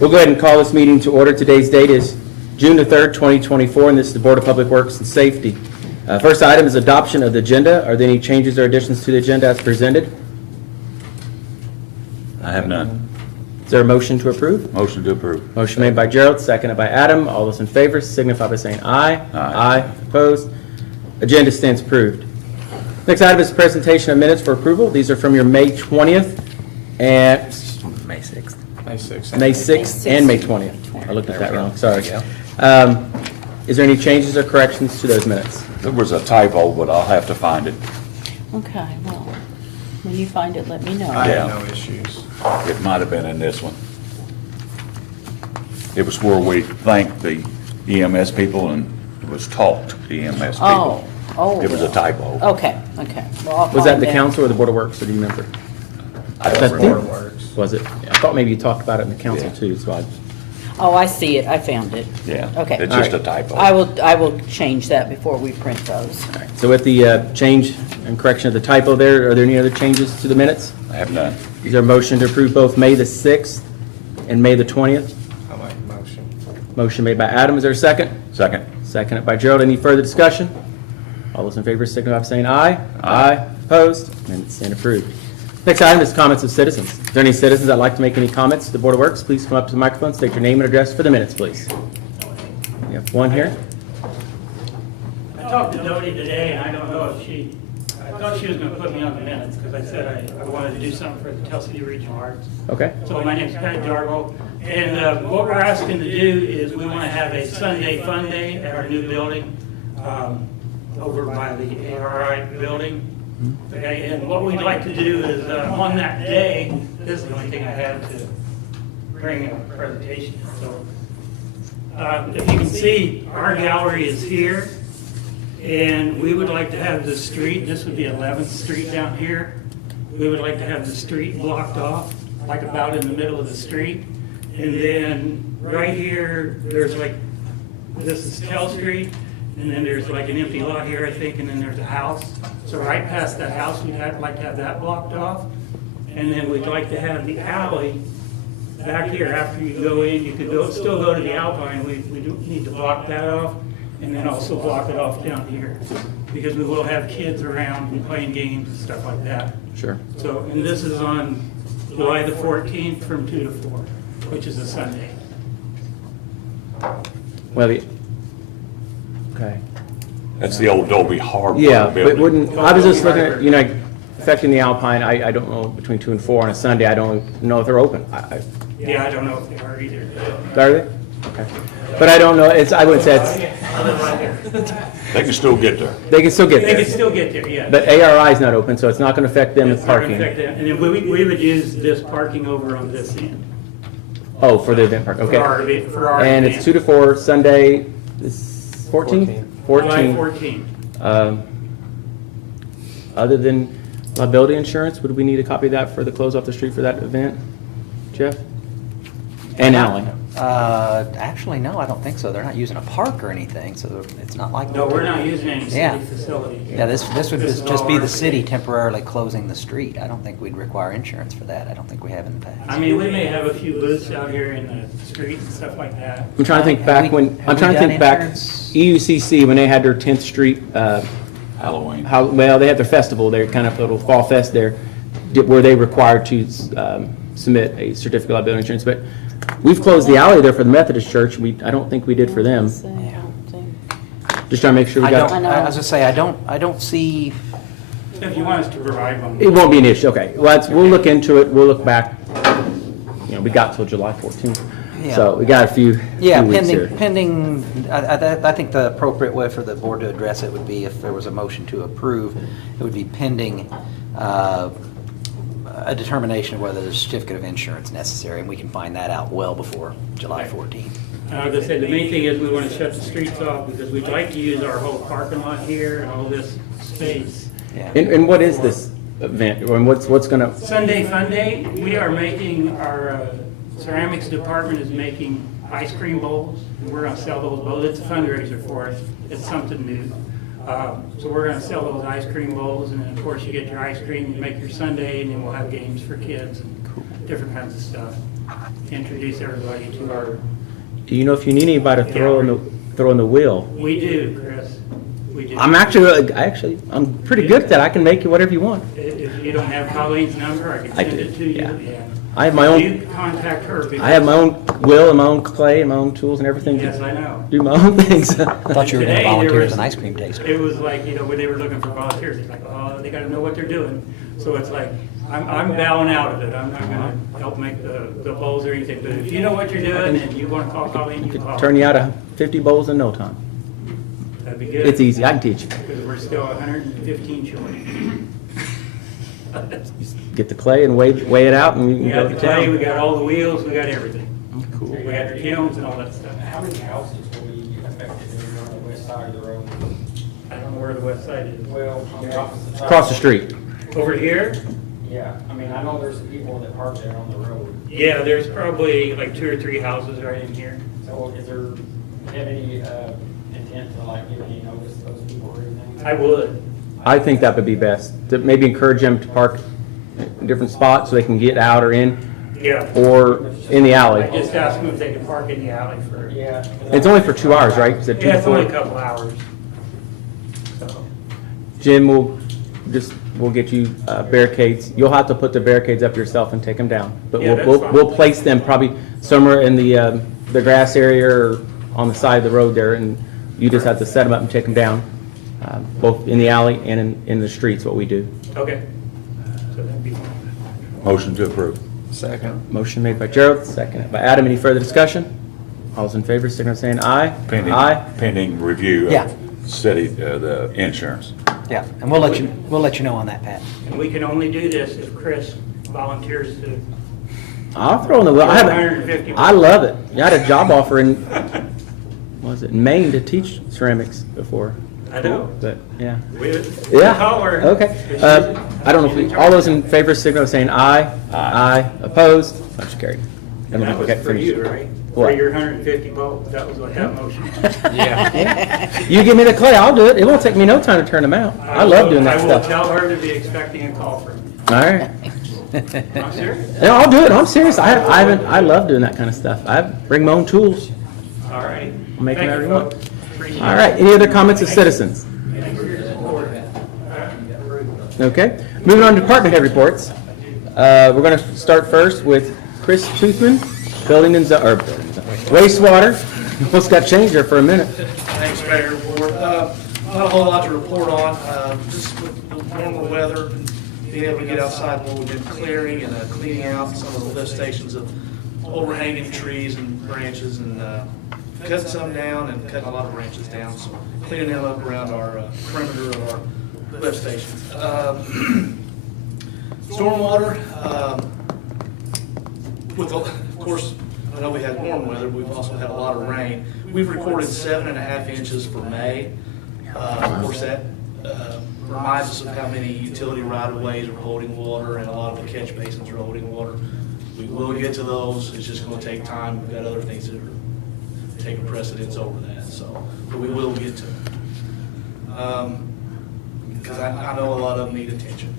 We'll go ahead and call this meeting to order. Today's date is June the 3rd, 2024, and this is the Board of Public Works and Safety. First item is adoption of the agenda. Are there any changes or additions to the agenda as presented? I have none. Is there a motion to approve? Motion to approve. Motion made by Gerald, seconded by Adam. All those in favor signify by saying aye. Aye. Opposed? Agenda stands approved. Next item is presentation of minutes for approval. These are from your May 20th and May 6th. May 6th and May 20th. I looked at that wrong, sorry. Is there any changes or corrections to those minutes? There was a typo, but I'll have to find it. Okay, well, when you find it, let me know. I Yeah. have no issues. It might have been in this one. It was where we thanked the EMS people and it was talked EMS people. Oh. It was a typo. Okay. Well, I'll Was that find the it. council or the Board of Works, or do you remember? I don't That's remember. the- Works. Was it? I thought maybe you talked about it in the council Yeah. too, so I... Oh, I see it, I found it. Yeah. Okay. It's All just a right. typo. I will change that before we print those. So with the change and correction of the typo there, are there any other changes to the minutes? I have none. Is there a motion to approve both May the 6th and May the 20th? I like the motion. Motion made by Adam, is there a second? Second. Seconded by Gerald. Any further discussion? All those in favor signify by saying aye. Aye. Opposed? Minutes stand approved. Next item is comments of citizens. Is there any citizens that'd like to make any comments to the Board of Works? Please come up to the microphone, state your name and address for the minutes, please. We have one here. I talked to Dodie today, and I don't know if I thought she was gonna put me on the minutes, because I said I wanted to do something for the Tell City Regional Arts. Okay. So my name's Pat Jargo, and what we're asking to do is we wanna have a Sunday Fun Day at our new building, over by the ARI building. Okay, and what we'd like to do is, on that day, this is the only thing I have to bring a presentation, so. If you can see, our gallery is here, and we would like to have the street, this would be 11th Street down here. We would like to have the street blocked off, like about in the middle of the street. And then right here, there's like, this is Tell Street, and then there's like an empty lot here, I think, and then there's a house. So right past that house, we'd like to have that blocked off. And then we'd like to have the alley back here, after you go in, you could still go to the Alpine, we do need to block that off, and then also block it off down here, because we will have kids around and playing games and stuff like that. Sure. So, and this is on July the 14th from 2 to 4, which is a Sunday. Well, okay. That's the old Dolby Hardware Yeah, but building. wouldn't, I was just looking at, affecting the Alpine, I don't know, between 2 and 4 on a Sunday, I don't know if they're open. Yeah, I don't know if they are either. Are they? Okay. But I don't know, I wouldn't say it's, I live right there. They can still get there. they can still get They can there. still get there, yeah. But ARI is not open, so it's not going to affect them with It's not gonna parking. affect that. And then we would use this parking over on this end. Oh, for the event park, For our, okay. for our. And it's 2 to 4, Sunday, this 14? July 14. 14th. Other than liability insurance, would we need a copy of that for the close off the street for that event? Jeff? And Alan? Actually, no, I don't think so. They're not using a park or anything, so it's not like. No, we're not using any Yeah. city facility. Yeah, this would This is just all be our the city street. temporarily closing the street. I don't think we'd require insurance for that. I don't think we have in the past. I mean, we may have a few booths out here in the street and stuff like that. I'm trying to think Have back we- when, have I'm we trying to done think back, insurance? EUCC, when they had their 10th Street, Halloween. well, they had their festival, their kind of little fall fest there, were they required to submit a certificate of liability insurance? But we've closed the alley there for the Methodist Church, I don't think we did for them. Just trying to make sure we I got, don't, I was gonna say, I don't see, If you want us to provide one. it won't be an issue, okay. Well, we'll look into it, we'll look back, we got till July 14th. Yeah. So we got a few yeah, weeks here. pending, I think the appropriate way for the board to address it would be if there was a motion to approve, it would be pending a determination of whether there's a certificate of insurance necessary, and we can find that out well before July 14th. As I said, the main thing is we want to shut the streets off because we'd like to use our whole parking lot here and all this space. Yeah. And what is this event, or what's gonna, Sunday Fun Day, we are making, our ceramics department is making ice cream bowls, and we're gonna sell those bowls. It's a fundraiser for us. It's something new. So we're gonna sell those ice cream bowls, and then of course you get your ice cream, you make your sundae, and then we'll have games for kids. different kinds of stuff. Introduce everybody to our, Do you know if you need anybody to throw in the wheel? we do, Chris, we do. I'm pretty good at that. I can make you whatever you want. If you don't have Colleen's number, I can I send do, it to you, yeah. yeah. I have my own, You contact her. I have my own will and my own clay and my own tools and everything Yes, to I know. do my own things. I thought you were going Today, to volunteer there as was- an ice cream taster. It was like, when they were looking for volunteers, it's like, oh, they gotta know what they're doing. So it's like, I'm bowing out of it. I'm not gonna help make the bowls or anything. But if you know what you're doing and you wanna call Colleen, you can call. Turn you out of 50 bowls in no time. That'd be good. It's easy. I can teach you. Because we're still 115 children. Get the clay and weigh it out and you We can go got to the clay, we town. got all the wheels, we got everything. Cool. We got the kilns and all that stuff. How many houses will be affected if you're on the west side of the road? I don't know where the west side is. Well, on the opposite side. Across the street. Over here? Yeah, I mean, I know there's people that park there on the road. Yeah, there's probably like 2 or 3 houses right in here. So is there any intent to like give any notice to those people or anything? I would. I think that would be best. To maybe encourage them to park in different spots so they can get out or in, Yeah. or in the I alley. just asked them if they could park in the alley for. Yeah. It's only for 2 hours, right? Is it 2 Yeah, to it's only a 4? couple hours. So, Jim we'll get you barricades. You'll have to put the barricades up yourself and take them down. But Yeah, that's we'll fine. place them probably somewhere in the grass area or on the side of the road there, and you just have to set them up and take them down, both in the alley and in the streets, what we do. okay. So that'd be fine. Motion to approve. Motion made by Gerald, seconded by Adam. Any further discussion? All those in favor, signify by saying aye. Aye. Pending review Yeah. of city, the insurance. Yeah, and we'll let you know on that, Pat. And we can only do this if Chris volunteers to. I'll throw in the wheel. 150. I love it. I had a job offer in, Maine to teach ceramics before. I know. But, yeah. Yeah. Call her. Okay. I don't know if all those in favor signal by saying aye. Aye. Opposed? Motion carried. I don't That think we was got for finished. you, right? What? For your 150 volts, that was what that motion. You give me the clay, I'll do it. It won't take me no time to turn them out. I love doing that I will stuff. tell her to be expecting a call from you. All right. I'm serious. No, I'll do it. I'm serious. I love doing that kind of stuff. I bring my own tools. All right. I'll make Thank whatever you, you want. folks. Appreciate All it. right. Any other comments of citizens? Thanks for your support. Okay. Moving on to department head reports. We're going to start first with Chris Toothman, wastewater. Almost got changed there for a minute. Thanks, Mayor Ward. Not a whole lot to report on, just with the normal weather, and being able to get outside more, we've been clearing and cleaning out some of the lift stations of overhanging trees and branches and cutting some down and cutting a lot of branches down, so cleaning them up around our perimeter of our lift stations. Stormwater, of course, I know we had warm weather, we've also had a lot of rain. We've recorded 7.5 inches for May. Of course, that reminds us of how many utility right-of-ways are holding water and a lot of the catch basins are holding water. We will get to those, it's just gonna take time, we've got other things that are taking precedence over that, so, but we will get to them. Because I know a lot of them need attention.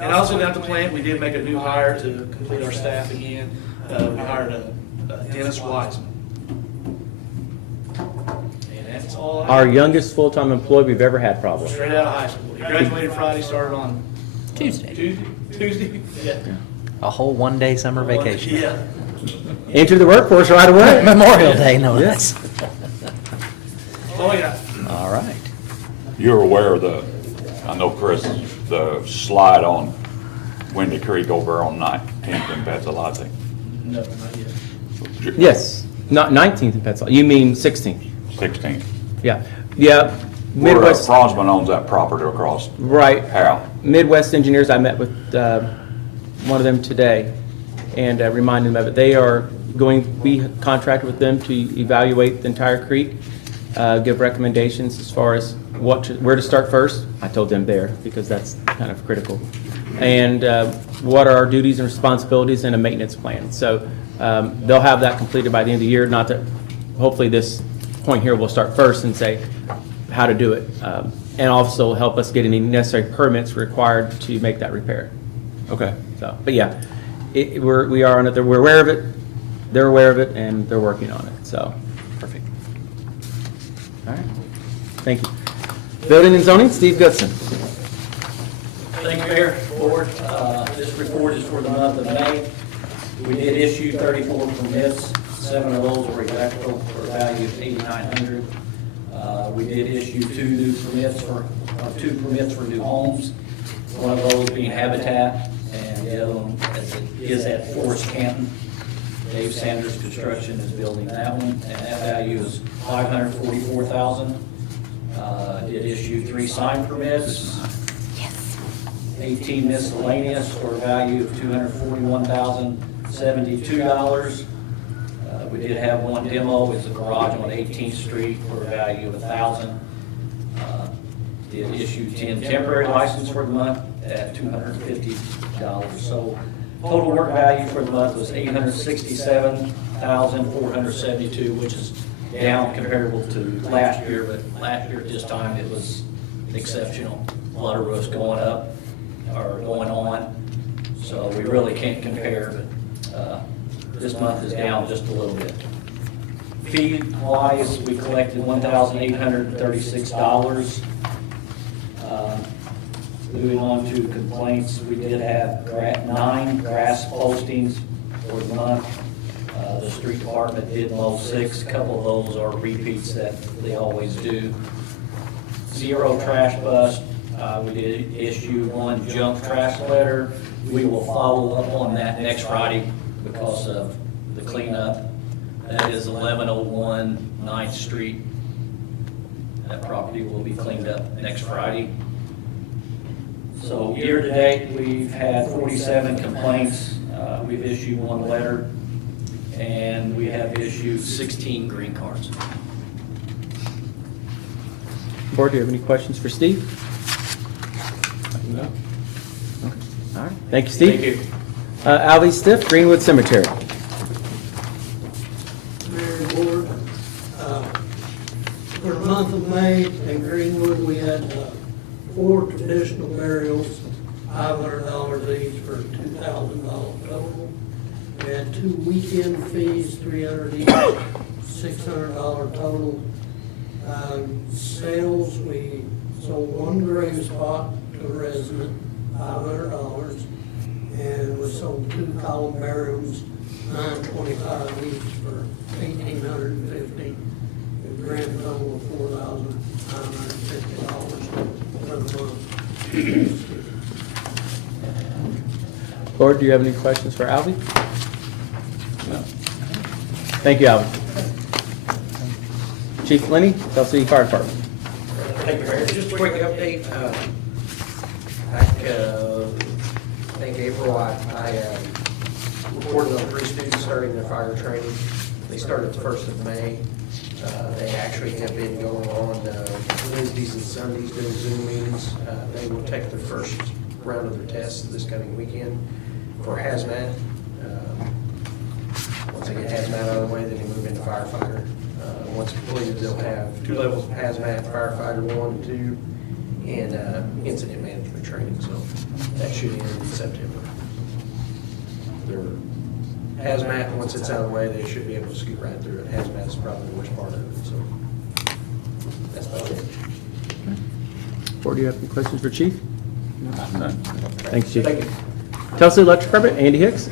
And also down at the plant, we did make a new hire to complete our staff again. We hired a Dennis Wiseman. And that's all I Our have. youngest full-time employee we've ever had, probably. Straight out of high school. He graduated Friday, started on Tuesday. Tuesday? Yeah. A whole one-day summer vacation. Yeah. Entered the workforce right away. Memorial Day, no Yes. less. Oh, yeah. All right. You're aware of I know Chris, the slide on Windy Creek over on 10th and Petzalazzi. No, not yet. Yes, not 19th in Petzl. You mean 16th? 16th. Yeah. Yeah. Midwest, Franzman owns that property across right. Harrell. Midwest Engineers, I met with one of them today and reminded them of it. They are we contracted with them to evaluate the entire creek, give recommendations as far as where to start first. I told them there because that's kind of critical. And what are our duties and responsibilities and a maintenance plan. So they'll have that completed by the end of the year. Not that, hopefully this point here will start first and say how to do it. And also help us get any necessary permits required to make that repair. Okay. So, but yeah, we are on it, we're aware of it, they're aware of it, and they're working on it, so. Perfect. All right, thank you. Building and zoning, Steve Goodson. Thank you, Mayor, Board. This report is for the month of May. We did issue 34 permits. 7 of those were electrical for a value of $8,900. We did issue 2 permits for new homes. One of those being Habitat, and the other one is at Forest Canton. Dave Sanders Construction is building that one, and that value is $544,000. Did issue 3 sign permits. 18 miscellaneous for a value of $241,072. We did have 1 demo, it's a garage on 18th Street for a value of $1,000. Did issue 10 temporary licenses for the month at $250. So total work value for the month was $867,472, which is down comparable to last year, but last year at this time it was exceptional. A lot of roofs going up or going on, so we really can't compare, but this month is down just a little bit. Fee-wise, we collected $1,836. Moving on to complaints, we did have 9 grass postings for the month. The street department did mow 6. A couple of those are repeats that they always do. 0 trash bust. We did issue 1 junk trash letter. We will follow up on that next Friday because of the cleanup. That is 1101 9th Street. That property will be cleaned up next Friday. So year to date, we've had 47 complaints. We've issued 1 letter, and we have issued 16 green cards. Board, do you have any questions for Steve? No. Okay. All right, thank you, Steve. Thank you. Alvy Stiff, Greenwood Cemetery. Mayor and Board, for the month of May in Greenwood, we had 4 traditional burials, $500 each for $2,000 total. We had 2 weekend fees, $300 each, $600 total. Sales, we sold 1 grave spot to a resident, $500, and we sold 2 columbariums, $925 each for $1,850. A grand total of $4,950 for the month. Board, do you have any questions for Alvy? No. Thank you, Alvy. Chief Lenny, Tell City Fire Department. Thank you, Mayor. Just a quick update. Back, I think April, I reported on 3 students starting their fire training. They started the 1st of May. They actually have been going on Wednesdays and Sundays doing Zoom meetings. They will take their first round of their tests this coming weekend for hazmat. Once they get hazmat out of the way, then they move into firefighter. Once completed, they'll have 2 levels of hazmat, firefighter 1 and 2, and incident management training. So that should end in September. Their hazmat, once it's out of the way, they should be able to scoot right through it. Hazmat is probably the worst part of it. So that's about it. Board, do you have any questions for Chief? None. Thanks, Chief. Thank you. Tell City Electric Department, Andy Hicks.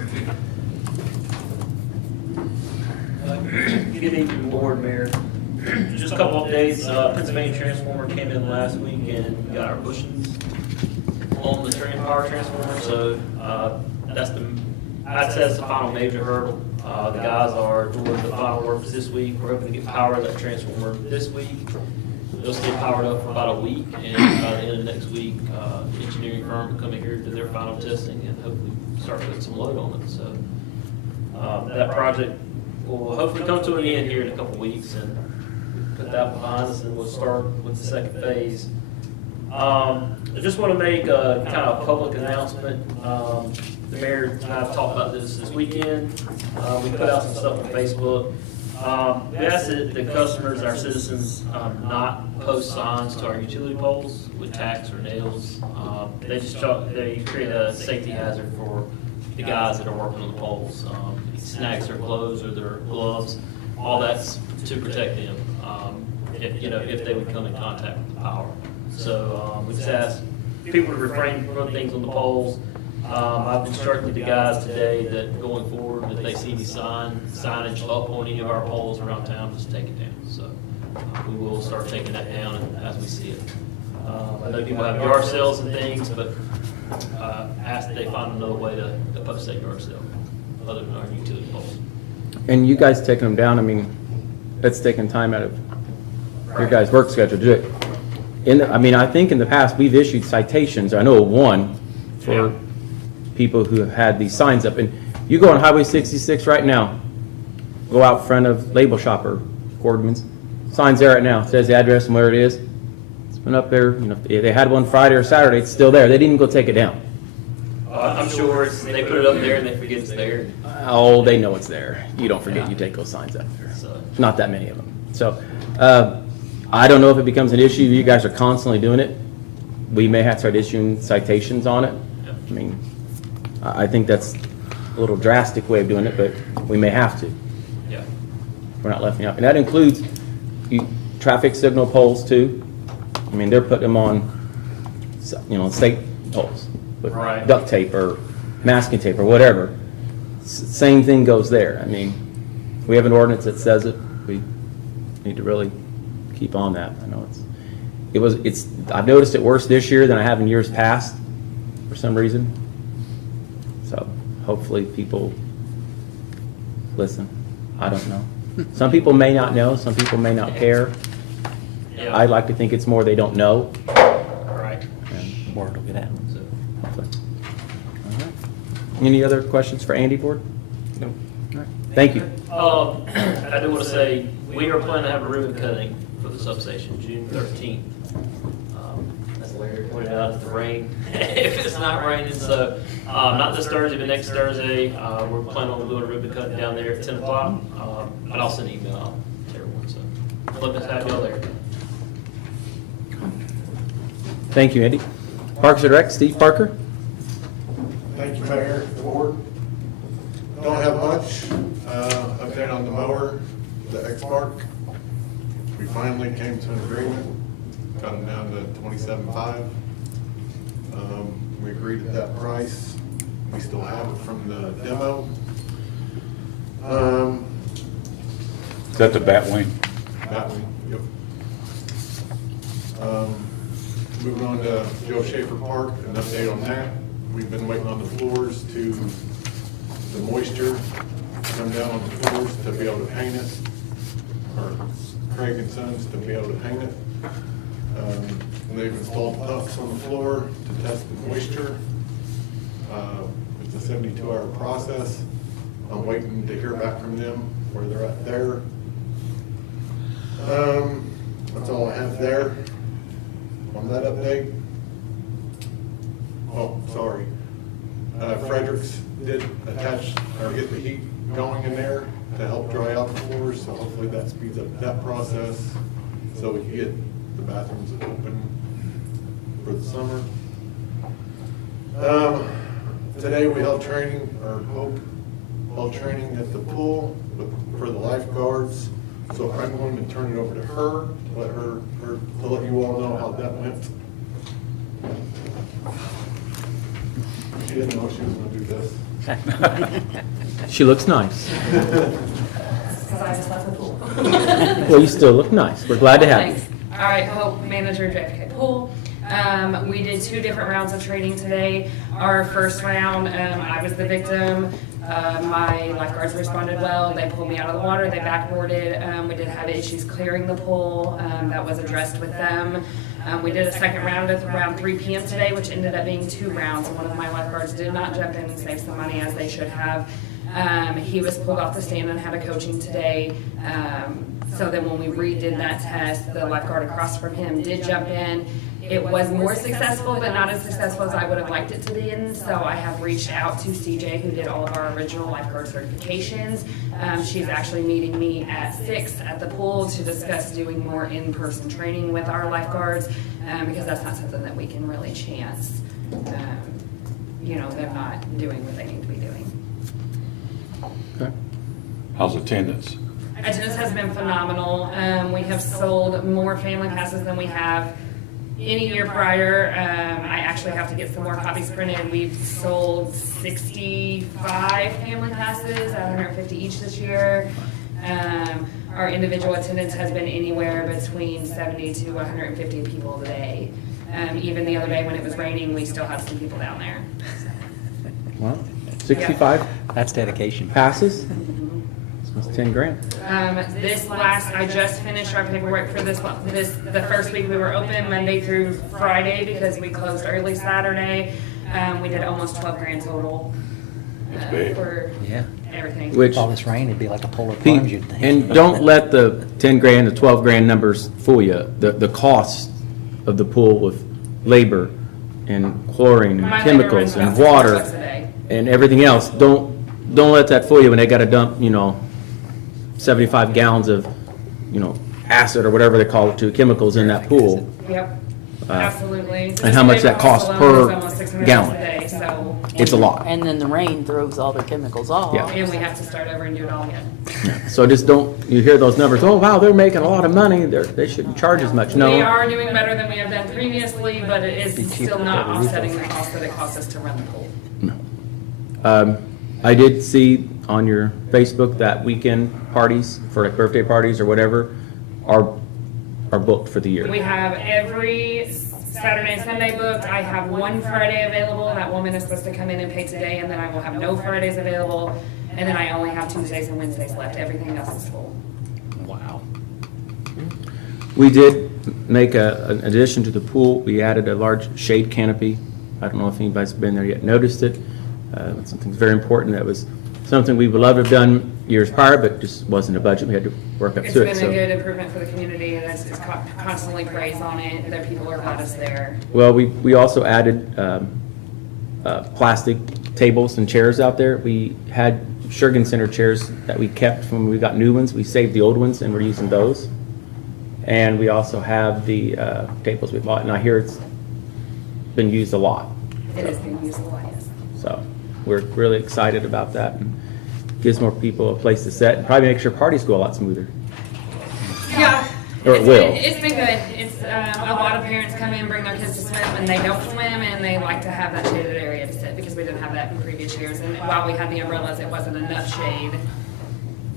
Good evening, Board, Mayor. Just a couple updates. Pennsylvania Transformer came in last week and we got our bushings on the power transformer. So I'd say that's the final major hurdle. The guys are doing the final works this week. We're hoping to get power to that transformer this week. It'll stay powered up for about a week, and by the end of next week, the engineering firm will come in here, do their final testing, and hopefully start putting some load on it. So that project will hopefully come to an end here in a couple weeks, and put that behind us, and we'll start with the 2nd phase. I just want to make a kind of public announcement. The mayor and I have talked about this weekend. We put out some stuff on Facebook. We asked that the customers, our citizens, not post signs to our utility poles with tacks or nails. They create a safety hazard for the guys that are working on the poles. Snags their clothes or their gloves, all that's to protect them, if, you know, if they would come in contact with the power. So we just ask people to refrain from throwing things on the poles. I've instructed the guys today that going forward, if they see any signage up on any of our poles around town, just take it down. So we will start taking that down as we see it. I know people have yard sales and things, but ask that they find another way to post that yard sale other than our utility poles. And you guys taking them down, I mean, that's taking time out of your guys' work schedule to do it. I mean, I think in the past, we've issued citations, I know of one, for people who have had these signs up. And you go on Highway 66 right now, go out front of Label Shop or Gordon's, signs there right now, says the address and where it is. It's been up there, you know, if they had one Friday or Saturday, it's still there. They didn't even go take it down. I'm sure they put it up there and they forget it's there. Oh, they know it's there. You don't forget, you take those signs up there. So, Not that many of them. So, I don't know if it becomes an issue. You guys are constantly doing it. We may have to start issuing citations on it. I mean, I think that's a little drastic way of doing it, but we may have to. yeah. We're not left out. And that includes traffic signal poles too. I mean, they're putting them on, you know, state poles with Right. duct tape or masking tape or whatever. Same thing goes there. I mean, we have an ordinance that says it. We need to really keep on that. I know I've noticed it worse this year than I have in years past for some reason. So hopefully people listen. I don't know. Some people may not know, some people may not care. Yeah. I like to think it's more they don't know. Right. And Word will get out. so, hopefully. All right. Any other questions for Andy, Board? No. Thank you. I do want to say, we are planning to have a ribbon cutting for the substation, June 13th. As Larry pointed out, if the rain, if it's not raining, so, not this Thursday, but next Thursday, we're planning on doing a ribbon cutting down there at 10 o'clock. But I'll send an email out to everyone, so let us have y'all there. Thank you, Andy. Parks and Rec, Steve Parker. Thank you, Mayor, Board. Don't have much. Update on the mower, the X-Mark. We finally came to an agreement, got them down to $27,500. We agreed at that price. We still have it from the demo. Is that the Batwing? That one, yep. Moving on to Joe Schaefer Park, an update on that. We've been waiting on the floors the moisture come down on the floors to be able to paint it, or Craig and Sons to be able to paint it. They've installed puffs on the floor to test the moisture. It's a 72-hour process. I'm waiting to hear back from them where they're at there. That's all I have there on that update. Oh, sorry. Fredericks did attach or get the heat going in there to help dry out the floors, so hopefully that speeds up that process so we can get the bathrooms open for the summer. Today we held training, or Hope held training at the pool for the lifeguards. So I'm going to turn it over to her, to let you all know how that went. She didn't know she was going to do this. She looks nice. Because I just left the pool. Well, you still look nice. We're glad to have you. Thanks. All right, Hope, manager, JFK Pool. We did 2 different rounds of training today. Our first round, I was the victim. My lifeguards responded well. They pulled me out of the water. They backboarded. We did have issues clearing the pool. That was addressed with them. We did a second round at around 3 p.m. today, which ended up being 2 rounds. One of my lifeguards did not jump in and save some money, as they should have. He was pulled off the stand and had a coaching today. So then when we redid that test, the lifeguard across from him did jump in. It was more successful, but not as successful as I would have liked it to be in. So I have reached out to CJ, who did all of our original lifeguard certifications. She's actually meeting me at 6 at the pool to discuss doing more in-person training with our lifeguards, because that's not something that we can really chance. them not doing what they need to be doing. Okay. How's attendance? Attendance has been phenomenal. We have sold more family passes than we have any year prior. I actually have to get some more copies printed. We've sold 65 family passes at 150 each this year. Our individual attendance has been anywhere between 70 to 150 people a day. Even the other day when it was raining, we still had some people down there. Wow. 65 That's dedication. passes? That's 10 grand. I just finished our paperwork for the first week we were open, Monday through Friday, because we closed early Saturday. We did almost 12 grand total. It's big. For Yeah. everything. Which, All this rain, it'd be like a polar Pete, plunge, you'd think. and don't let the 10 grand, the 12 grand numbers fool you. The cost of the pool with labor and chlorine My and labor chemicals runs and about water $6 a day. and everything else, don't let that fool you when they gotta dump, 75 gallons of, acid or whatever they call it, chemicals in that pool. Yep, absolutely. and how much that costs Alone per is almost $600 gallon. a day, so, It's a lot. And then the rain throws all their chemicals off. Yeah. and we have to start over and do it all again. So just you hear those numbers, oh, wow, they're making a lot of money, they shouldn't charge as much. We No, are doing better than we have done previously, but it is still not offsetting the cost that it costs us to run the pool. I did see on your Facebook that weekend parties, for like birthday parties or whatever, are booked for the year. We have every Saturday and Sunday booked. I have one Friday available. That woman is supposed to come in and pay today, and then I will have no Fridays available. And then I only have Tuesdays and Wednesdays left. Everything else is full. Wow. We did make an addition to the pool. We added a large shade canopy. I don't know if anybody's been there yet, noticed it. It's something very important. That was something we would love to have done years prior, but just wasn't a budget. We had to work up It's to been it. a So, good improvement for the community, and it's constantly praise on it. That people are glad it's there. well, we also added plastic tables and chairs out there. We had Shergan Center chairs that we kept when we got new ones. We saved the old ones and we're using those. And we also have the tables we bought, and I hear it's been used a lot. It is being used a lot, yes. So we're really excited about that. And gives more people a place to sit and probably makes your parties go a lot smoother. Yeah. Or it will. It's been good. It's a lot of parents come in, bring their kids to swim, and they don't swim, and they like to have that shaded area to sit because we didn't have that in previous years. And while we had the umbrellas, it wasn't enough shade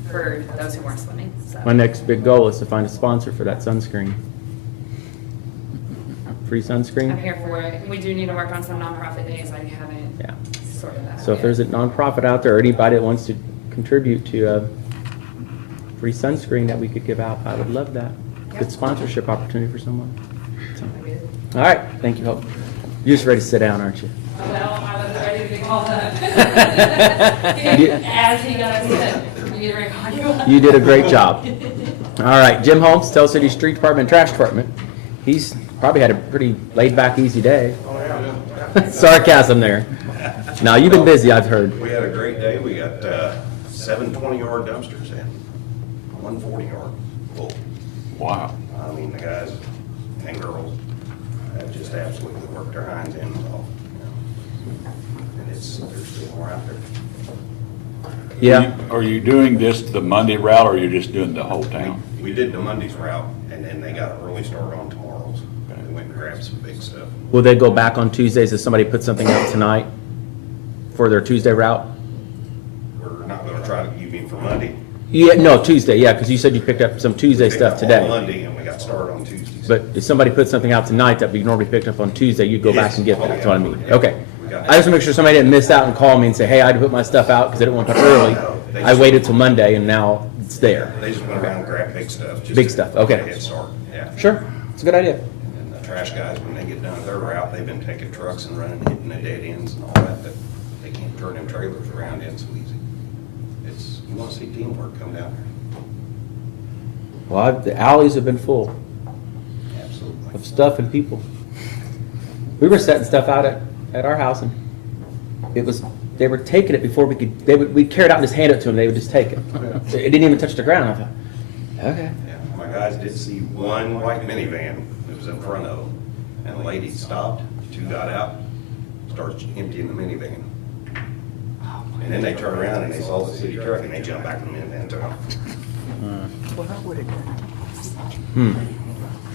for those who weren't swimming. So. My next big goal is to find a sponsor for that sunscreen. Free sunscreen. I'm here for it. We do need to work on some nonprofit days. I haven't Yeah. sorted that out So if yet. there's a nonprofit out there or anybody that wants to contribute to a free sunscreen that we could give out, I would love that. Good sponsorship opportunity for someone. So, all right, thank you, Hope. You're just ready to sit down, aren't you? Well, I was ready to be called up. You- As he got upset, you need to recall you. You did a great job. All right, Jim Holmes, Tell City Street Department, Trash Department. He's probably had a pretty laid-back, easy day. Sarcasm there. Now, you've been busy, I've heard. We had a great day. We got 7 20-yard dumpsters in, 1 40-yard full. Wow. I mean, the guys and girls have just absolutely worked their hinds in off. And there's still more out there. Yeah. Are you doing this the Monday route, or are you just doing the whole town? We did the Monday's route, and then they got an early start on tomorrow's. We went and grabbed some big stuff. Will they go back on Tuesdays if somebody put something out tonight for their Tuesday route? We're not gonna try to, you mean for Monday? Yeah, no, Tuesday, yeah, because you said you picked up some Tuesday We picked stuff up today. on Monday, and we got started on Tuesdays. But if somebody put something out tonight that we normally picked up on Tuesday, you'd go back and get that, that's what I mean. Okay. I just want to make sure somebody didn't miss out and call me and say, hey, I had to put my stuff out because I didn't want to put early. I waited till Monday and now it's there. They just went around and grabbed big stuff. just Big to stuff, okay. get a head start, yeah. Sure, it's a good idea. And the trash guys, when they get done with their route, they've been taking trucks and running, hitting the dead ends and all that, but they can't turn them trailers around in so easy. You wanna see teamwork, come down there. Well, the alleys have been full Absolutely. of stuff and people. We were setting stuff out at our house and they were taking it before we'd carry it out and just hand it to them, they would just take it. It didn't even touch the ground. I thought, okay. Yeah, my guys did see one white minivan that was in front of them, and the lady stopped, 2 got out, starts emptying the minivan. And then they turn around and they saw the city truck and they jump back in the minivan and took off. Well, I would have done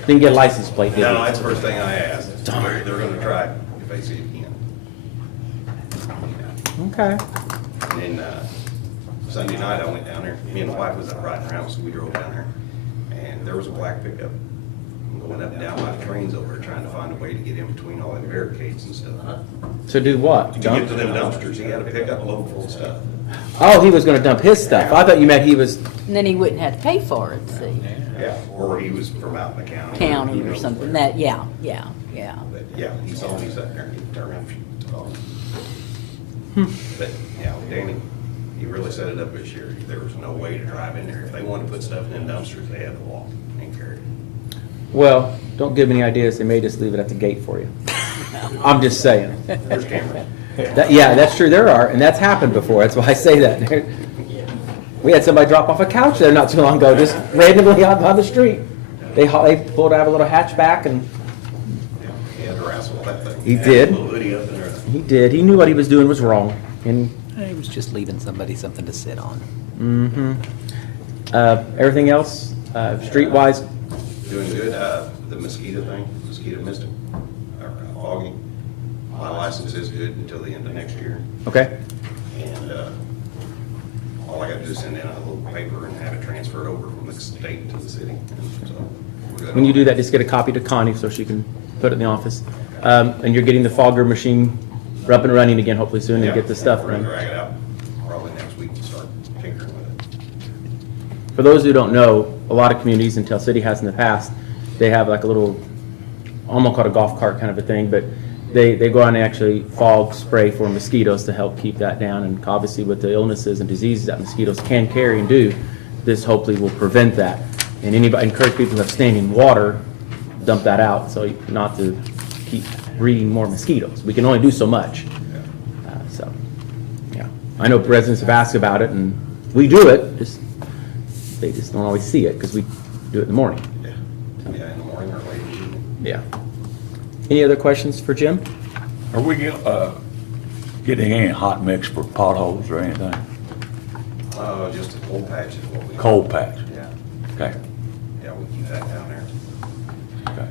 Didn't get a license plate, did No, he? that's the first thing I asked. They're gonna try it if they see it again. Okay. And then, Sunday night, I went down there, me and the wife was out riding around, so we drove down there, and there was a black pickup going up and down by the trains over there, trying to find a way to get in between all them barricades and stuff. To do what? To get to them dumpsters, he had a pickup load full of stuff. Oh, he was gonna dump his stuff. I thought you meant he was, And then he wouldn't have to pay for it, see, Yeah, or he was from out in the county. county Who or knows something, where. that, yeah. But, yeah, he saw me sitting there, and he turned around and took off. But, yeah, Danny, he really set it up this year. There was no way to drive in there. If they wanted to put stuff in them dumpsters, they had to walk and carry it. well, don't give me any ideas. They may just leave it at the gate for you. I'm just saying. There's cameras. Yeah, that's true. There are, and that's happened before. That's why I say that. We had somebody drop off a couch there not too long ago, just randomly out on the street. They pulled out a little hatchback, and Yeah, he had to wrestle that thing. He Had did. a little hoodie up in there. he did. He knew what he was doing was wrong. And it. He was just leaving somebody something to sit on. everything else, streetwise, Doing good. The mosquito thing, mosquito misting, or fogging. My license is good until the end of next year. okay. And all I got to do is send in a little paper and have it transferred over from the state to the city. And so we're good When you on do that, just get a copy to Connie so she can put it in the office. And you're getting the fogger machine up and running again, hopefully soon, and Yeah, get the stuff we're gonna running. drag it out probably next week and start tinkering with it. For those who don't know, a lot of communities, and Tell City has in the past, they have like a little, almost called a golf cart kind of a thing, but they go out and actually fog spray for mosquitoes to help keep that down. And obviously with the illnesses and diseases that mosquitoes can carry and do, this hopefully will prevent that. And anybody, encourage people who have standing water, dump that out so not to keep breeding more mosquitoes. We can only do so much. So, yeah. I know residents have asked about it, and we do it, they just don't always see it because we do it in the morning. Yeah, yeah, in the morning or late in the evening. Yeah. Any other questions for Jim? Are we getting any hot mix for potholes or anything? Just a cold patch is what we. Cold patch? Yeah, Okay, yeah, we keep that down there. okay.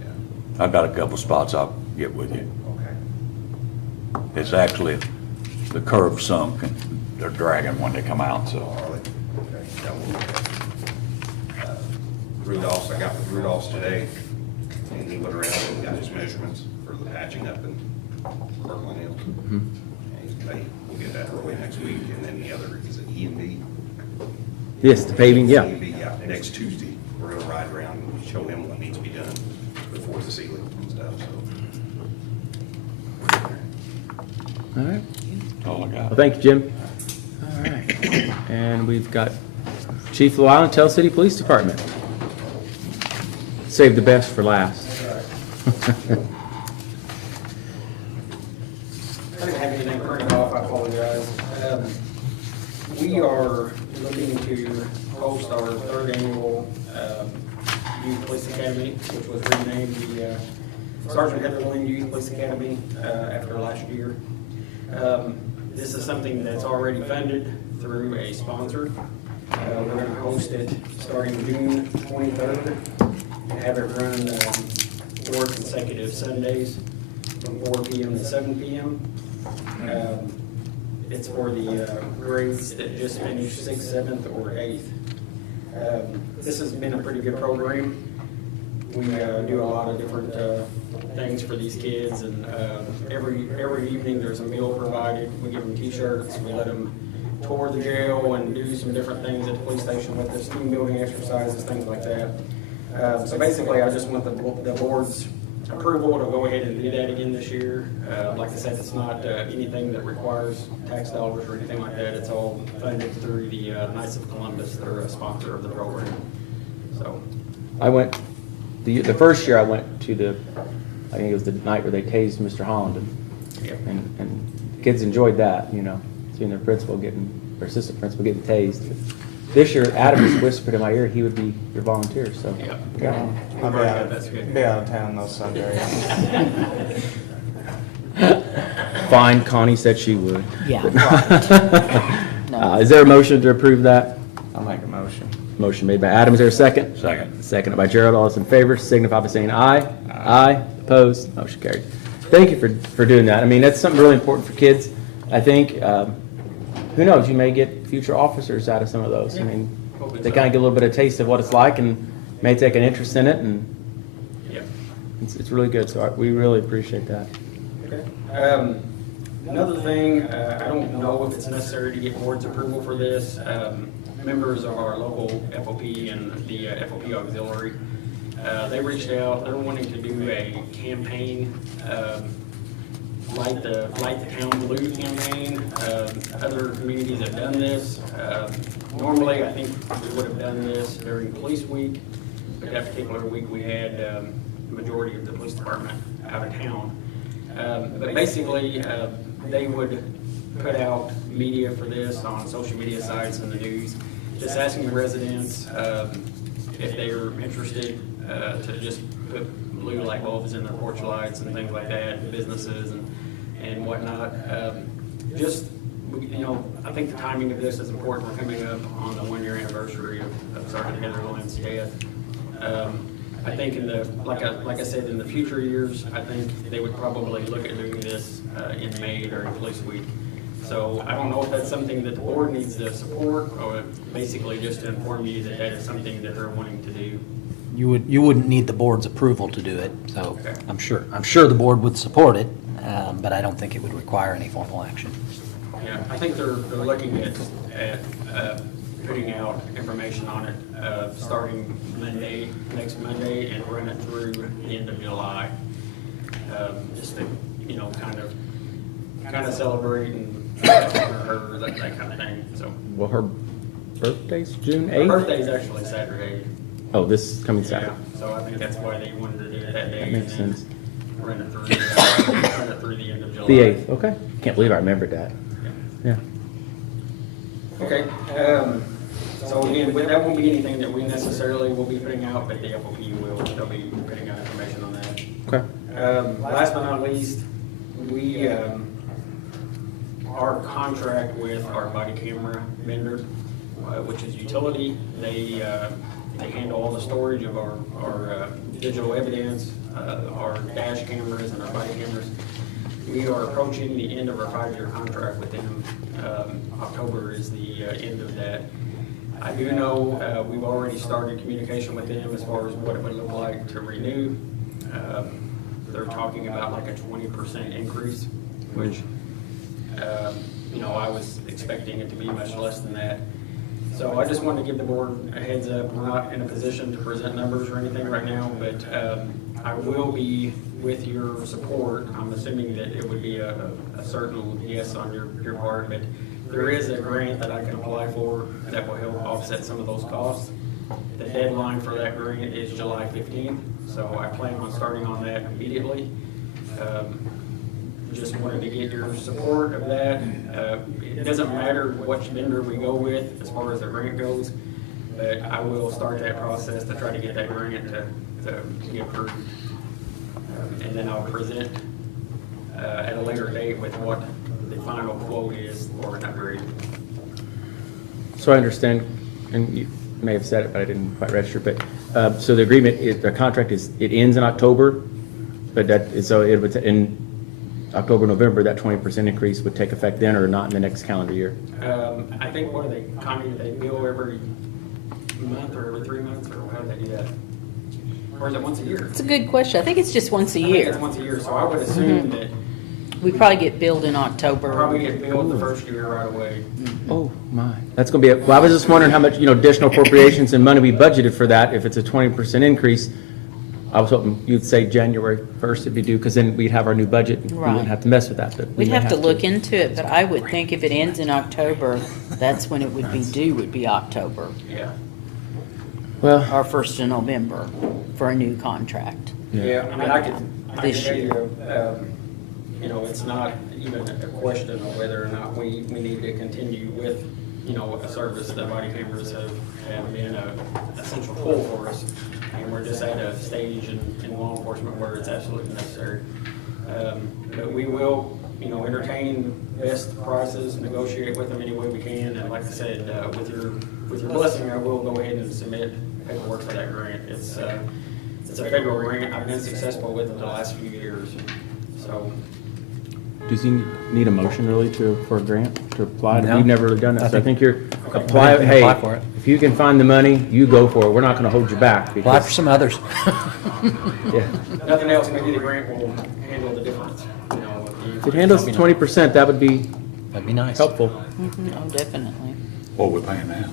Yeah, I've got a couple spots I'll get with you. okay. It's actually, the curve sunk and they're dragging when they come out, so. Harley. Okay, yeah, we'll look at it. Rudolph's, I got with Rudolph's today, and he went around and got his measurements for the patching up in Kirkland Hills. And he's paid, we'll get that early next week, and then the other, is it E&B? Yes, the paving, yeah. E&B, yeah, next Tuesday, we're gonna ride around and show him what needs to be done before the ceiling and stuff, so. All right. All I got. Well, thank you, Jim. All right. And we've got Chief Lyle and Tell City Police Department. Save the best for last. I didn't have anything printed off, I apologize. We are looking to host our third annual Youth Police Academy, which was renamed the Sergeant Heather Lynn Youth Police Academy after last year. This is something that's already funded through a sponsor. We're going to host it starting June 23rd and have it run 4 consecutive Sundays from 4 p.m. to 7 p.m. It's for the grades that just finished 6th, 7th, or 8th. This has been a pretty good program. We do a lot of different things for these kids, and every evening there's a meal provided. We give them T-shirts. We let them tour the jail and do some different things at the police station with us, team building exercises, things like that. So basically, I just want the board's approval to go ahead and do that again this year. Like I said, it's not anything that requires tax dollars or anything like that. It's all funded through the Knights of Columbus. They're a sponsor of the program. So. I went, the first year I went to I think it was the night where they tased Mr. Holland. And kids enjoyed that, seeing their principal their assistant principal getting tased. This year, Adam just whispered in my ear he would be your volunteer, so. Yeah. I'll be out of town those Sundays. fine, Connie said she would. Yeah, Is there a motion to approve that? I'll make a motion. Motion made by Adam, is there a second? Second. Seconded by Gerald, all those in favor signify by saying aye. Aye. Opposed, motion carried. Thank you for doing that. I mean, that's something really important for kids. I think, who knows, you may get future officers out of some of those. I mean, they kind of get a little bit of taste of what it's like and may take an interest in it, and it's really good, so we really appreciate that. Okay. Another thing, I don't know if it's necessary to get board's approval for this. Members of our local FOP and the FOP auxiliary, they reached out, they're wanting to do a campaign, Light the Town Blue campaign. Other communities have done this. Normally, I think we would have done this during police week, but that particular week we had the majority of the police department out of town. But basically, they would put out media for this on social media sites and the news, just asking the residents if they are interested to just put blue light bulbs in their porch lights and things like that, businesses and whatnot. Just, you know, I think the timing of this is important. We're coming up on the 1-year anniversary of Sergeant Heather Lynn's death. I think in the, like I said, in the future years, I think they would probably look at doing this in May during police week. So I don't know if that's something that the board needs to support, or basically just to inform you that that is something that they're wanting to do. You wouldn't need the board's approval to do it, so Okay. I'm sure the board would support it, but I don't think it would require any formal action. Yeah, I think they're looking at putting out information on it, starting next Monday, and run it through the end of July. Just to, you know, kind of celebrate and her, that kind of thing, so. Well, her birthday's June Her 8th? birthday's actually Saturday. Oh, this coming Saturday. Yeah, so I think that's why they wanted to do it that day. That makes and then sense. Run it through the end of July. The 8th, okay. Can't believe I remembered that. Yeah. Okay, so again, that won't be anything that we necessarily will be putting out, but the FOP will, they'll be putting out information on that. Okay. Last but not least, we, our contract with our body camera vendor, which is Utility, they handle all the storage of our digital evidence, our dash cameras and our body cameras. We are approaching the end of our 5-year contract with them. October is the end of that. I do know we've already started communication with them as far as what it would look like to renew. They're talking about like a 20% increase, which, you know, I was expecting it to be much less than that. So I just wanted to give the board a heads up. We're not in a position to present numbers or anything right now, but I will be with your support. I'm assuming that it would be a certain yes on your part, but there is a grant that I can apply for that will help offset some of those costs. The deadline for that grant is July 15th, so I plan on starting on that immediately. Just wanted to get your support of that. It doesn't matter which vendor we go with as far as the grant goes, but I will start that process to try to get that grant to be approved. And then I'll present at a later date with what the final quote is for an upgrade. So I understand, and you may have said it, but I didn't quite register, but, so the agreement, the contract is, it ends in October, but so it would, in October, November, that 20% increase would take effect then or not in the next calendar year? I think, what do they, Connie, they bill every month or every 3 months, or how do they do that? Or is it once a year? It's a good question. I think it's just once a I think year. it's once a year, so I would assume that We probably get billed in October. probably get billed the first year right away. Oh, my. That's going to be, well, I was just wondering how much, additional appropriations and money we budgeted for that. If it's a 20% increase, I was hoping you'd say January 1st it'd be due, because then we'd have our new budget. We Right. wouldn't have to mess with that, but we We'd may have to look into it, but I would think if it ends in October, that's when it would be due, would be October. Yeah. Well, or 1st of November for a new contract. Yeah, I mean, I can This tell year. you, it's not even a question of whether or not we need to continue with, a service that body cameras have been a essential tool for us. And we're just at a stage in law enforcement where it's absolutely necessary. But we will you know, entertain best prices, negotiate with them any way we can, and like I said, with your blessing, I will go ahead and submit paperwork for that grant. It's a federal grant. I've been successful with it the last few years, so. Does he need a motion really for a grant to apply? No. We've never really done that, so I think you're, Okay. apply, Apply hey, for it. if you can find the money, you go for it. We're not gonna hold you back. Apply because- for some others. Yeah. Nothing else, maybe the grant will handle the difference, you know. If it handles 20%, that would be That'd be nice. helpful. Oh, definitely. What we're paying now?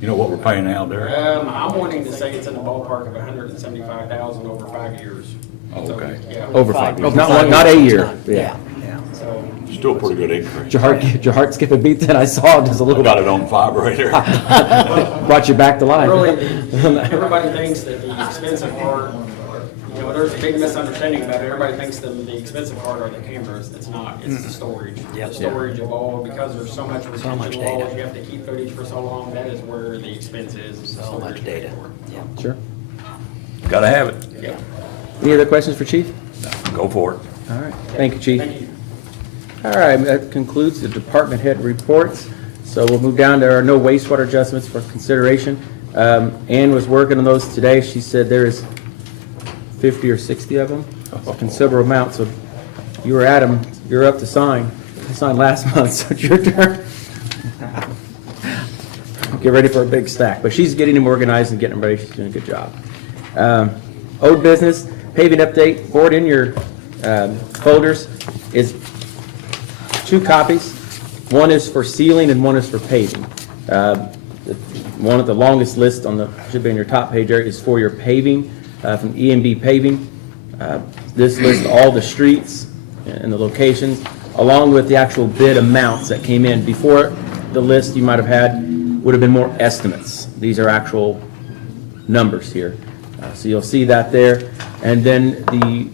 You know what we're paying now, Derek? I'm wanting to say it's in the ballpark of 175,000 over 5 years. Oh, okay. Yeah. Over 5 years, Over not 5 one, not a years, year. it's not- Yeah. So, Still a pretty good increase. Did your heart skip a beat then? I saw it just a I little. got it on vibrator. Brought you back to life. really, everybody thinks that the expensive part, you know, there's a big misunderstanding about it. Everybody thinks the expensive part are the cameras. It's not. It's the storage. Yep. The storage of all, because there's so much retention much laws, data. you have to keep footage for so long. That is where the expense is. the So much storage data. for it. Yeah. Sure. Gotta have it. Yeah. Any other questions for Chief? Go for it. All right, thank you, Chief. Thank you. All right, that concludes the department head reports. So we'll move down to our no wastewater adjustments for consideration. Ann was working on those today. She said there is 50 or 60 of them, a considerable amount. So you were at them, you're up to sign. I signed last month, so it's your turn. Get ready for a big stack. But she's getting them organized and getting them ready. She's doing a good job. Old business, paving update, board in your folders is 2 copies. One is for sealing and one is for paving. One of the longest list on the, should be on your top page there, is for your paving, from EMB Paving. This lists all the streets and the locations, along with the actual bid amounts that came in. Before, the list you might have had would have been more estimates. These are actual numbers here. So you'll see that there. And then the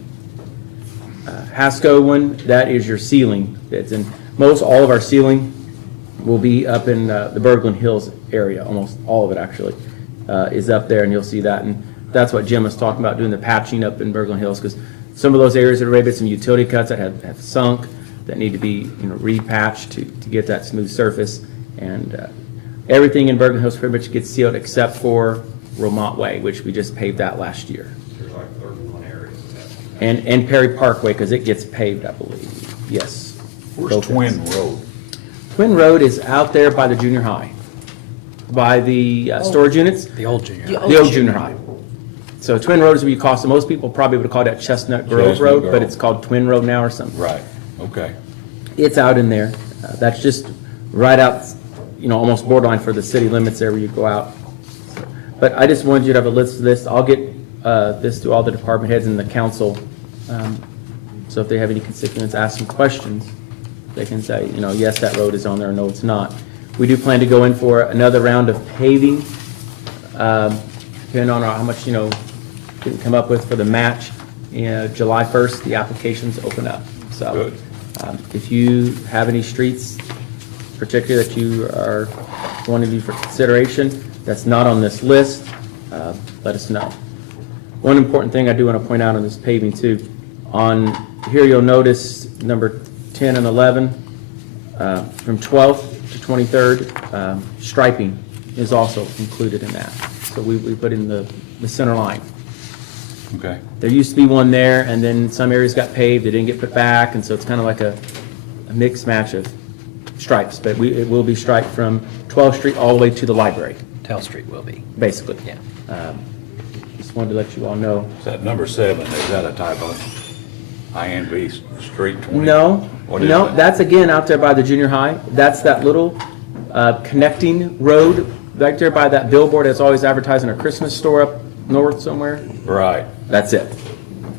Hasco one, that is your ceiling bids. And most all of our ceiling will be up in the Berglund Hills area. Almost all of it actually is up there, and you'll see that. And that's what Jim was talking about, doing the patching up in Berglund Hills, because some of those areas that are maybe some utility cuts that have sunk, that need to be, you know, repatched to get that smooth surface. And everything in Berglund Hills pretty much gets sealed except for Romont Way, which we just paved that last year. There's like 31 areas. And Perry Parkway, because it gets paved, I believe. Yes. Where's Both Twin ends. Road? Twin Road is out there by the junior high, by the storage units, The old junior. the old junior high. So Twin Road is what you call, so most people probably would call that Chestnut Grove Chestnut Road, Grove. but it's called Twin Road now or something. Right, okay. It's out in there. That's just right out, you know, almost borderline for the city limits there where you go out. But I just wanted you to have a list of this. I'll get this to all the department heads and the council. So if they have any constituents asking questions, they can say, you know, yes, that road is on there, or no, it's not. We do plan to go in for another round of paving, depending on how much, you know, didn't come up with for the match. July 1st, the applications open up. So Good. if you have any streets particularly that you are wanting to do for consideration that's not on this list, let us know. One important thing I do want to point out on this paving too, on here you'll notice number 10 and 11, from 12th to 23rd, striping is also included in that. So we put in the center line. Okay. There used to be one there, and then some areas got paved, they didn't get put back, and so it's kind of like a mixed match of stripes. But it will be striped from 12th Street all the way to the library, Tell Street will be. basically. Yeah. Just wanted to let you all know. Is that number 7, is that a typo? INV Street 20? No, What is no, that? that's again out there by the junior high. That's that little connecting road right there by that billboard that's always advertising a Christmas store up north somewhere. Right, That's it.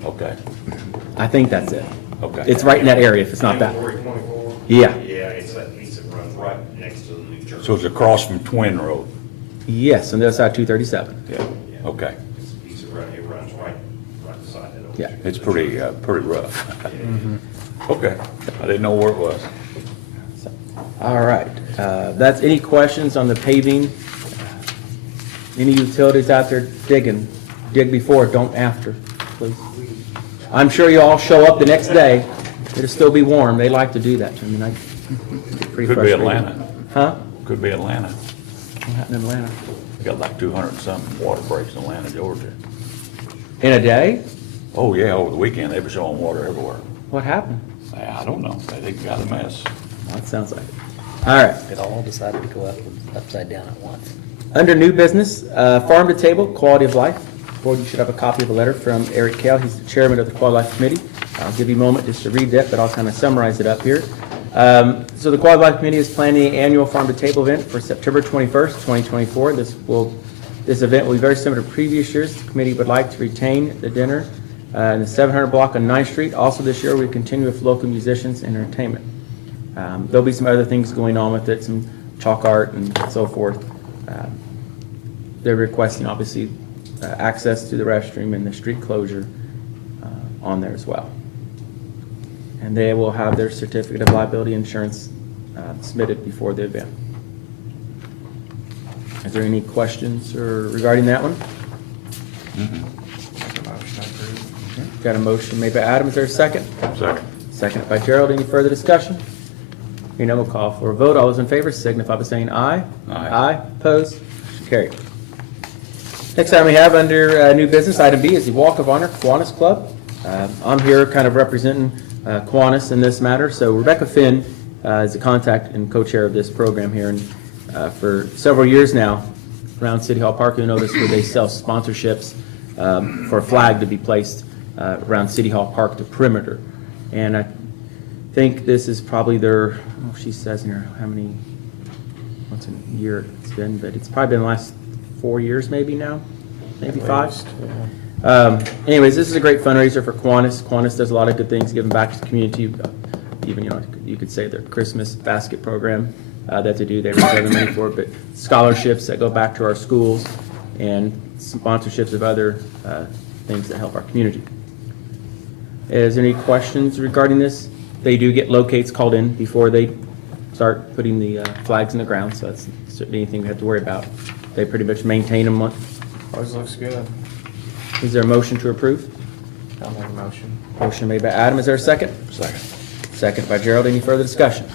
okay, I think that's it. okay. It's right in that area if it's not that. 24? Yeah. Yeah, it's that piece that runs right next to the new church. So it's across from Twin Road? Yes, on the other side, 237. Yeah, okay. It's a piece that it runs right beside that old Yeah. church. It's pretty rough. Okay, I didn't know where it was. All right, that's any questions on the paving? Any utilities out there digging? Dig before, don't after, please. I'm sure you all show up the next day. It'll still be warm. They like to do that to me. And I get pretty Could be frustrated. Atlanta. Huh? Could be Atlanta. What happened in Atlanta? We got like 200 and something water breaks in Atlanta, Georgia. In a day? Oh, yeah, over the weekend, they were showing water everywhere. What happened? I don't know. They got a mess. Well, that sounds like it. All right. It all decided to go upside down at once. Under new business, farm to table, quality of life. Board, you should have a copy of a letter from Eric Kale. He's the chairman of the Quality of Life Committee. I'll give you a moment just to read that, but I'll kind of summarize it up here. So the Quality of Life Committee is planning the annual farm to table event for September 21st, 2024. This event will be very similar to previous years. The committee would like to retain the dinner in the 700 block on 9th Street. Also this year, we continue with local musicians and entertainment. There'll be some other things going on with it, some chalk art and so forth. They're requesting, obviously, access to the restroom and the street closure on there as well. And they will have their certificate of liability insurance submitted before the event. Is there any questions regarding that one? Okay. Got a motion made by Adam. Is there a second? Second. Second by Gerald. Any further discussion? Hearing none, we'll call for a vote. All those in favor signify by saying aye. Aye. Aye. Opposed? Motion carried. Next item we have under new business, item B, is the Walk of Honor Kiwanis Club. I'm here kind of representing Kiwanis in this matter. So Rebecca Finn is the contact and co-chair of this program here. And for several years now, around City Hall Park, you'll notice where they sell sponsorships for a flag to be placed around City Hall Park, the perimeter. And I think this is probably their, oh, she says in here how many, what's a year it's been, but it's probably been the last 4 years maybe now, maybe 5. Anyways, this is a great fundraiser for Kiwanis. Kiwanis does a lot of good things, giving back to the community. Even, you could say their Christmas basket program that they do, they receive the money for it, but scholarships that go back to our schools and sponsorships of other things that help our community. Is there any questions regarding this? They do get locates called in before they start putting the flags in the ground, so that's certainly anything we have to worry about. They pretty much maintain them. Always looks good. Is there a motion to approve? I'll make a motion. Motion made by Adam. Is there a second? Second. Second by Gerald. Any further discussion?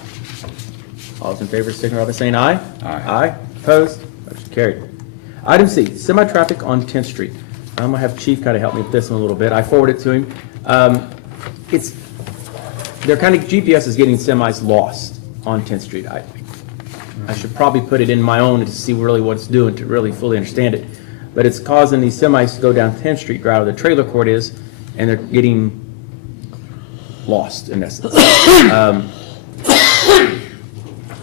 All those in favor signify by saying aye. Aye. Aye. Opposed? Motion carried. Item C, semi-traffic on 10th Street. I'm gonna have Chief kind of help me with this one a little bit. I forwarded it to him. Their kind of GPS is getting semis lost on 10th Street. I should probably put it in my own to see really what it's doing to really fully understand it. But it's causing these semis to go down 10th Street, right where the trailer court is, and they're getting lost in essence.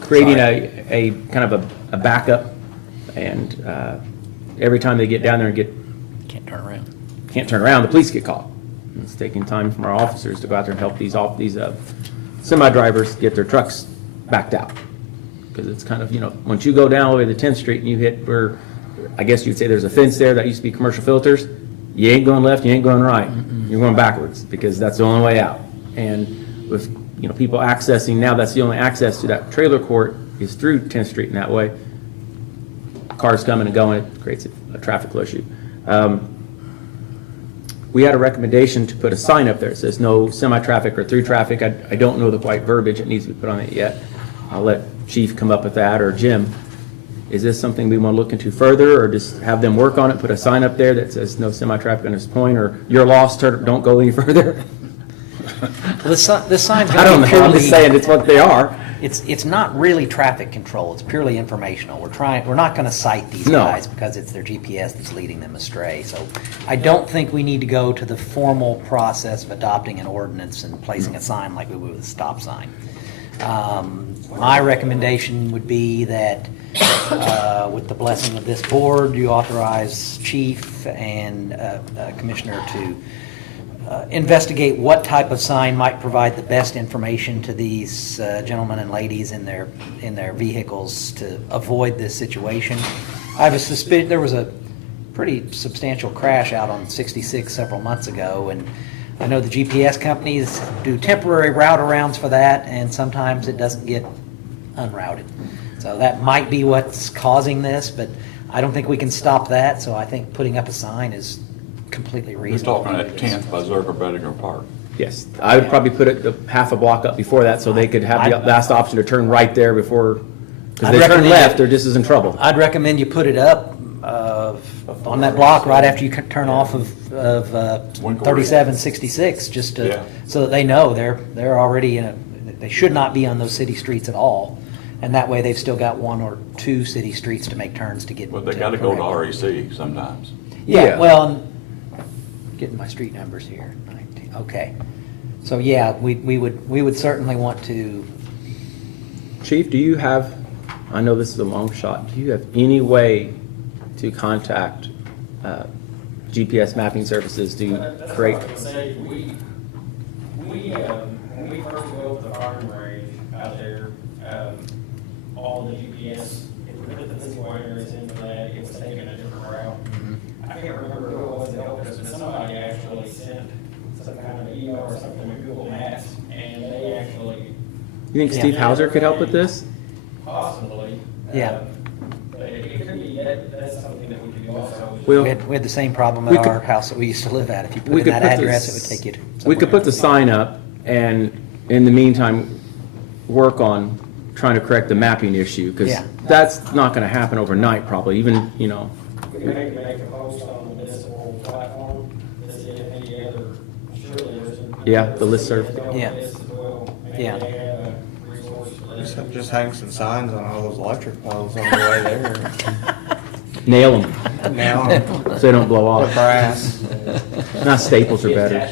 Creating a kind of a backup, and every time they get down there and can't turn around, the police get called. It's taking time from our officers to go out there and help these semi-drivers get their trucks backed out. Because it's kind of, once you go down all the way to 10th Street and you hit where, I guess you'd say there's a fence there that used to be commercial filters, you ain't going left, you ain't going right. You're going backwards because that's the only way out. And with, people accessing, now that's the only access to that trailer court is through 10th Street, and that way cars coming and going, it creates a traffic flow issue. We had a recommendation to put a sign up there that says no semi-traffic or through traffic. I don't know the white verbiage that needs to be put on it yet. I'll let Chief come up with that, or Jim. Is this something we want to look into further, or just have them work on it, put a sign up there that says no semi-traffic on this point, or you're lost, don't go any further? Well, this sign's I going don't to be know, I'm just saying purely, it's what they are. it's not really traffic control, it's purely informational. We're not going to cite these No. guys because it's their GPS that's leading them astray. So I don't think we need to go to the formal process of adopting an ordinance and placing a sign like we would with a stop sign. My recommendation would be that with the blessing of this board, you authorize Chief and Commissioner to investigate what type of sign might provide the best information to these gentlemen and ladies in their vehicles to avoid this situation. I have a suspicion there was a pretty substantial crash out on 66 several months ago, and I know the GPS companies do temporary route arounds for that, and sometimes it doesn't get unrouted. So that might be what's causing this, but I don't think we can stop that, so I think putting up a sign is completely We're reasonable. talking at 10th by Zuckerberg Park. Yes, I would probably put it the half a block up before that so they could have the last option to turn right there before, because I'd they turn recommend left, it. they're just as in trouble. I'd recommend you put it up on that block right after you turn off of 3766, just to, Yeah. so that they know they're already in a, they should not be on those city streets at all. And that way, they've still got 1 or 2 city streets to make turns to get. But they gotta go to REC sometimes. Yeah, well, getting my street numbers here. 19, okay. So, yeah, we would certainly want to, Chief, do you have, I know this is a long shot, do you have any way to contact GPS mapping services to create? That's what I was gonna say. When we first built the firing range out there, all the GPS, if we put the physical areas in for that, it was taking a different route. I can't remember who it was that helped us, but somebody actually sent some kind of email or something to Google Maps, and they actually. You think Steve Hauser could help with this? Possibly. Yeah. But it could be, that's something that we could do also. Well, we had the same problem we at could- our house that we used to live at. If you we put in could that put address, it this- would take you to We could somewhere. put the sign up and in the meantime, work on trying to correct the mapping issue, because Yeah. that's not gonna happen overnight probably, even, you know. We can make a post on the municipal platform, to see if any other, surely there's. Yeah, the listserv. Yeah. Maybe Yeah. they have a resource for this. Just hang some signs on all those electric poles on the way there. Nail them, Now, so they don't blow the off. brass. Not staples are better.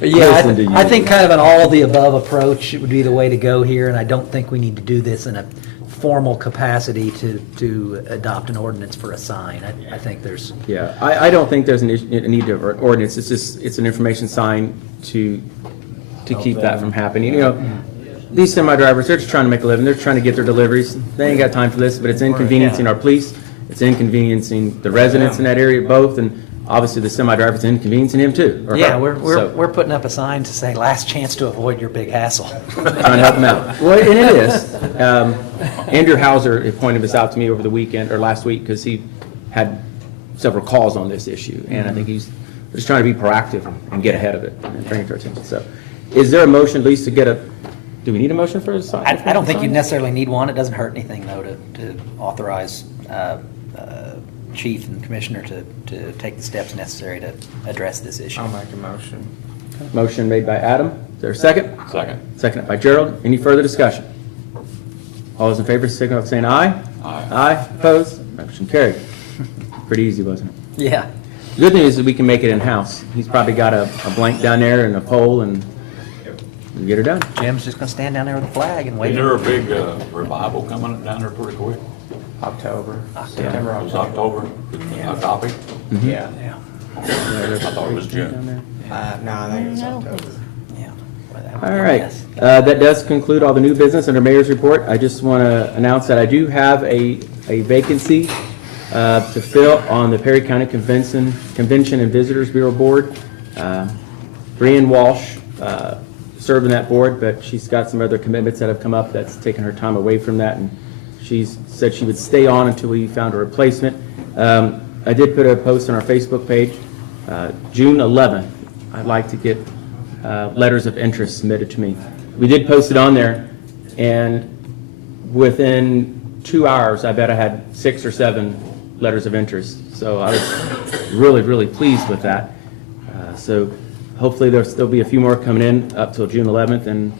But yeah, Listen to you. I think kind of an all-of-the-above approach would be the way to go here, and I don't think we need to do this in a formal capacity to adopt an ordinance for a sign. I think there's, Yeah, I don't think there's a need to an ordinance, it's just, it's an information sign to keep that from happening. You know, these semi-drivers, they're just trying to make a living, they're trying to get their deliveries, they ain't got time for this, but it's inconveniencing our police, it's inconveniencing the residents in that area both, and obviously the semi-driver's inconveniencing him too. or yeah, her. So, we're putting up a sign to say, last chance to avoid your big hassle. Trying to help them out. Well, and it is. Andrew Hauser had pointed this out to me over the weekend, or last week, because he had several calls on this issue, and I think he's just trying to be proactive and get ahead of it and bring it to our attention. So, is there a motion at least to get a, do we need a motion for a sign? I don't think you necessarily need one. It doesn't hurt anything, though, to authorize chief and commissioner to take the steps necessary to address this issue. I'll make a motion. Motion made by Adam. Is there a second? Second. Seconded by Gerald. Any further discussion? All those in favor, signify by saying aye. Aye. Aye. Opposed? Motion carried. Pretty easy, wasn't it? Yeah. The good news is we can make it in-house. He's probably got a blank down there and a pole, and we get her done. Jim's just gonna stand down there with a flag and Is wave. there a big revival coming up down there pretty quick? October. Yeah. September, It was October, a copy? Yeah. Yeah. I thought it was June. No, I think it's October. Yeah. Well, that would All be a right, mess. that does conclude all the new business under Mayor's report. I just want to announce that I do have a vacancy to fill on the Perry County Convention and Visitors Bureau Board. Brianne Walsh served on that board, but she's got some other commitments that have come up that's taken her time away from that, and she's said she would stay on until we found a replacement. I did put a post on our Facebook page, June 11th. I'd like to get letters of interest submitted to me. We did post it on there, and within 2 hours, I bet I had 6 or 7 letters of interest. So I was really, really pleased with that. So hopefully there'll still be a few more coming in up till June 11th, and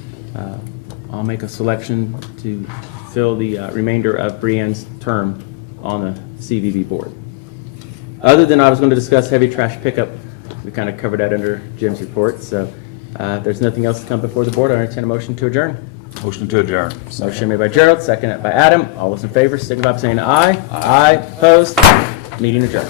I'll make a selection to fill the remainder of Brianne's term on the CVB board. Other than I was going to discuss heavy trash pickup, we kind of covered that under Jim's report. So if there's nothing else to come before the board, I entertain a motion to adjourn. Motion to adjourn. Motion made by Gerald, seconded by Adam. All those in favor, signify by saying aye. Aye. Opposed? Meeting adjourned.